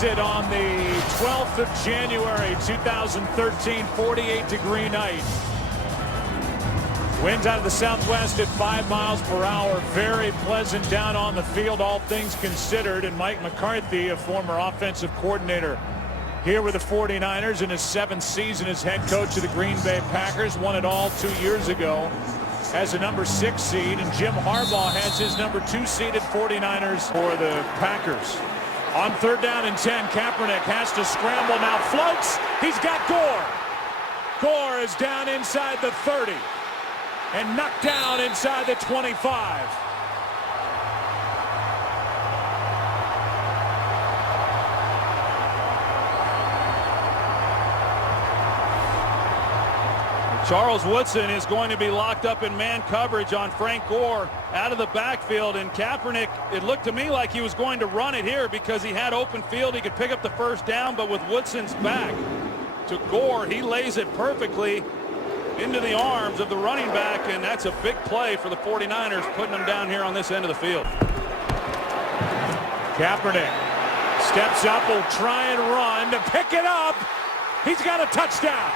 visit on the 12th of January 2013, 48-degree night. Winds out of the southwest at 5 miles per hour. Very pleasant down on the field, all things considered. And Mike McCarthy, a former offensive coordinator here with the 49ers in his 7th season as head coach of the Green Bay Packers, won it all 2 years ago as a number 6 seed. And Jim Harbaugh has his number 2 seeded 49ers for the Packers. On 3rd down and 10, Kaepernick has to scramble now, floats. He's got Gore. Gore is down inside the 30 and knocked down inside the 25. Charles Woodson is going to be locked up in man coverage on Frank Gore out of the backfield, and Kaepernick, it looked to me like he was going to run it here because he had open field. He could pick up the 1st down, but with Woodson's back to Gore, he lays it perfectly into the arms of the running back, and that's a big play for the 49ers, putting them down here on this end of the field. Kaepernick steps up, will try and run to pick it up. He's got a touchdown.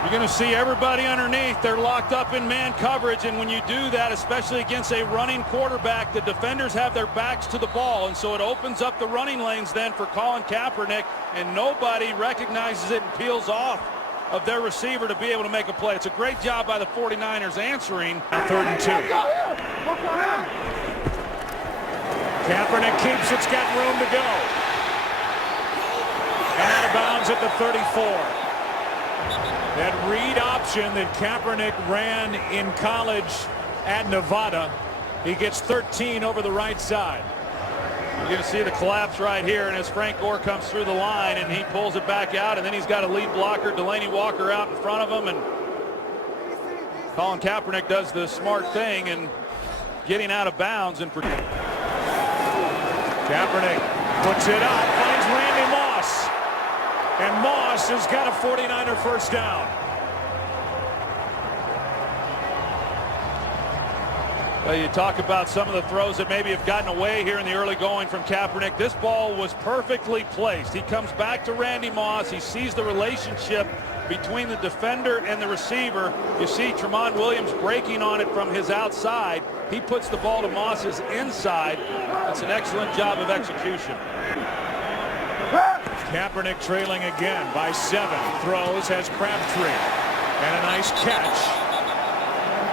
You're going to see everybody underneath. They're locked up in man coverage, and when you do that, especially against a running quarterback, the defenders have their backs to the ball, and so it opens up the running lanes then for Colin Kaepernick, and nobody recognizes it and peels off of their receiver to be able to make a play. It's a great job by the 49ers answering. 3rd and 2. Kaepernick keeps it's got room to go. And out of bounds at the 34. That read option that Kaepernick ran in college at Nevada, he gets 13 over the right side. You're going to see the collapse right here, and as Frank Gore comes through the line and he pulls it back out, and then he's got a lead blocker, Delaney Walker, out in front of him, and Colin Kaepernick does the smart thing and getting out of bounds. And Kaepernick puts it up, finds Randy Moss. And Moss has got a 49er 1st down. Well, you talk about some of the throws that maybe have gotten away here in the early going from Kaepernick. This ball was perfectly placed. He comes back to Randy Moss. He sees the relationship between the defender and the receiver. You see Tramon Williams breaking on it from his outside. He puts the ball to Moss's inside. It's an excellent job of execution. Kaepernick trailing again by 7. Throws, has Crabtree. And a nice catch.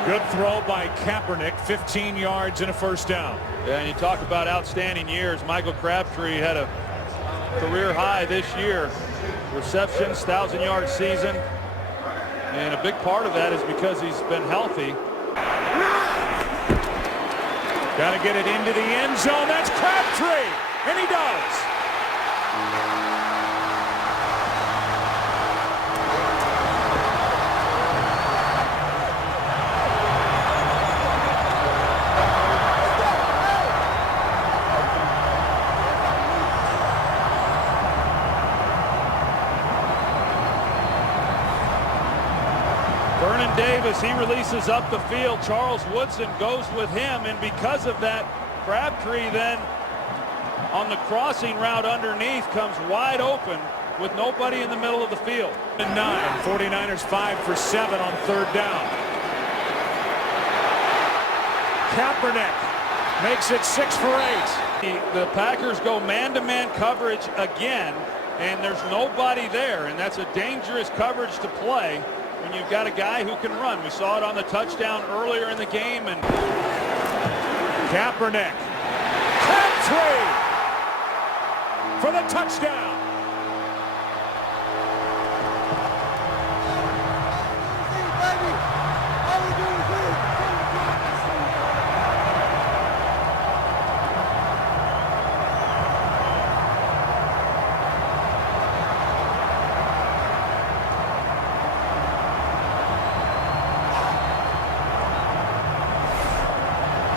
Good throw by Kaepernick, 15 yards and a 1st down. Yeah, and you talk about outstanding years. Michael Crabtree had a career high this year. Receptions, 1,000-yard season. And a big part of that is because he's been healthy. Got to get it into the end zone. That's Crabtree. And he does. Vernon Davis, he releases up the field. Charles Woodson goes with him, and because of that, Crabtree then on the crossing route underneath comes wide open with nobody in the middle of the field. 9, 49ers 5 for 7 on 3rd down. Kaepernick makes it 6 for 8. The Packers go man-to-man coverage again, and there's nobody there, and that's a dangerous coverage to play when you've got a guy who can run. We saw it on the touchdown earlier in the game. And Kaepernick, Crabtree for the touchdown.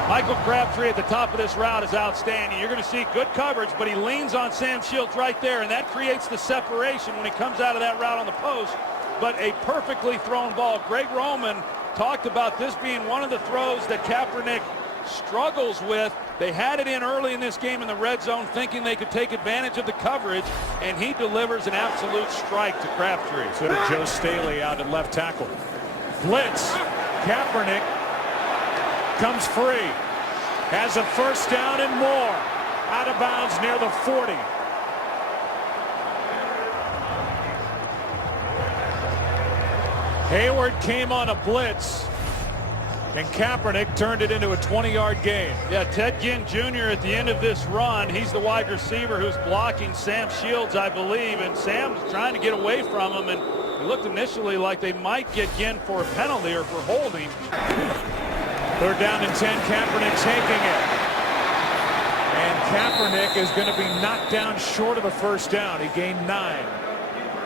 Michael Crabtree at the top of this route is outstanding. You're going to see good coverage, but he leans on Sam Shields right there, and that creates the separation when he comes out of that route on the post. But a perfectly thrown ball. Greg Roman talked about this being one of the throws that Kaepernick struggles with. They had it in early in this game in the red zone, thinking they could take advantage of the coverage, and he delivers an absolute strike to Crabtree. So did Joe Staley out at left tackle. Blitz. Kaepernick comes free. Has a first down and more. Out of bounds near the 40. Hayward came on a blitz, and Kaepernick turned it into a 20-yard gain. Yeah, Ted Ginn Jr. at the end of this run, he's the wide receiver who's blocking Sam Shields, I believe, and Sam's trying to get away from him, and it looked initially like they might get Ginn for a penalty or for holding. 3rd down and 10, Kaepernick taking it. And Kaepernick is going to be knocked down short of the first down. He gained 9.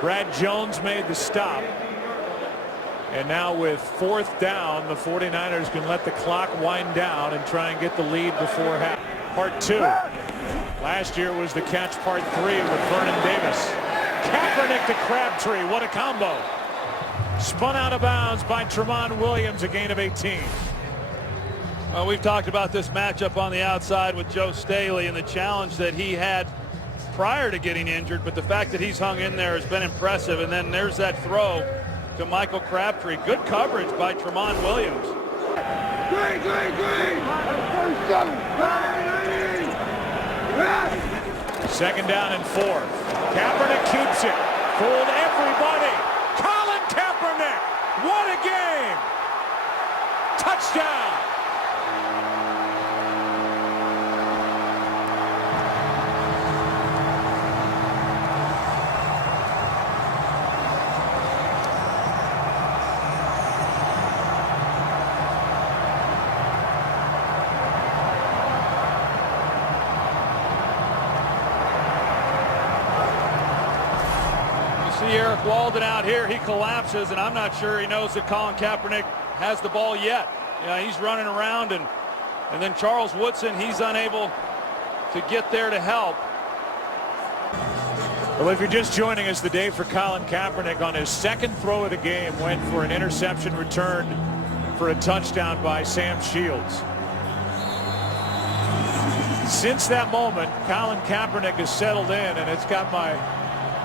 Brad Jones made the stop. And now with 4th down, the 49ers can let the clock wind down and try and get the lead before half. Part 2. Last year was the catch part 3 with Vernon Davis. Kaepernick to Crabtree. What a combo. Spun out of bounds by Tramon Williams, a gain of 18. Well, we've talked about this matchup on the outside with Joe Staley and the challenge that he had prior to getting injured, but the fact that he's hung in there has been impressive. And then there's that throw to Michael Crabtree. Good coverage by Tramon Williams. Second down and 4. Kaepernick keeps it. Fooled everybody. Colin Kaepernick. What a game. Touchdown. See Eric Walden out here. He collapses, and I'm not sure he knows that Colin Kaepernick has the ball yet. Yeah, he's running around, and then Charles Woodson, he's unable to get there to help. Well, if you're just joining us, the day for Colin Kaepernick on his 2nd throw of the game went for an interception returned for a touchdown by Sam Shields. Since that moment, Colin Kaepernick has settled in, and it's got my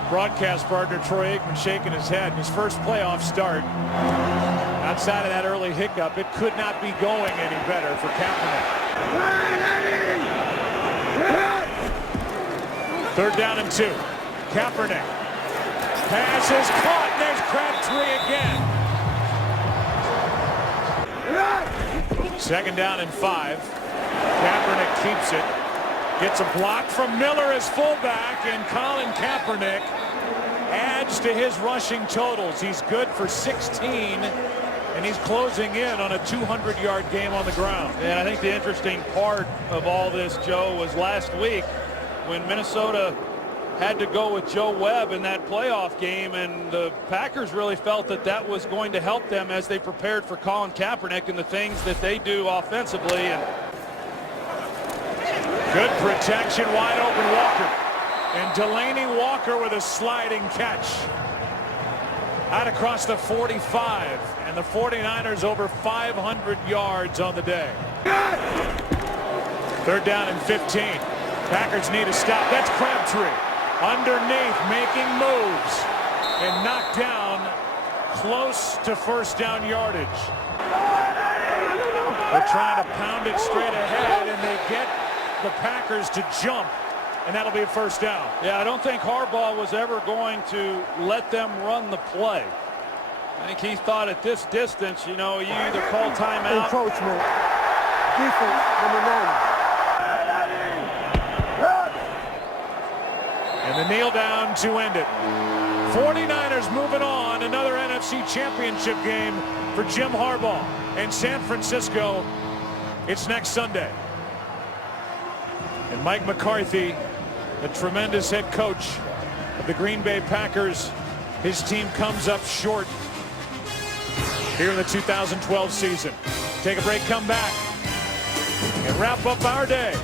broadcast partner Troy Aikman shaking his head. His first playoff start. Outside of that early hiccup, it could not be going any better for Kaepernick. 3rd down and 2. Kaepernick. Pass is caught. There's Crabtree again. 2nd down and 5. Kaepernick keeps it. Gets a block from Miller as fullback, and Colin Kaepernick adds to his rushing totals. He's good for 16, and he's closing in on a 200-yard game on the ground. And I think the interesting part of all this, Joe, was last week when Minnesota had to go with Joe Webb in that playoff game, and the Packers really felt that that was going to help them as they prepared for Colin Kaepernick and the things that they do offensively. And good protection, wide open Walker. And Delaney Walker with a sliding catch. Out across the 45. And the 49ers over 500 yards on the day. 3rd down and 15. Packers need a stop. That's Crabtree. Underneath, making moves. And knocked down close to first down yardage. They're trying to pound it straight ahead, and they get the Packers to jump, and that'll be a first down. Yeah, I don't think Harbaugh was ever going to let them run the play. I think he thought at this distance, you know, you either call timeout. Encroachment. Defense, number 9. And the kneel down to end it. 49ers moving on. Another NFC Championship game for Jim Harbaugh. And San Francisco, it's next Sunday. And Mike McCarthy, the tremendous head coach of the Green Bay Packers, his team comes up short here in the 2012 season. Take a break, come back. and wrap up our day.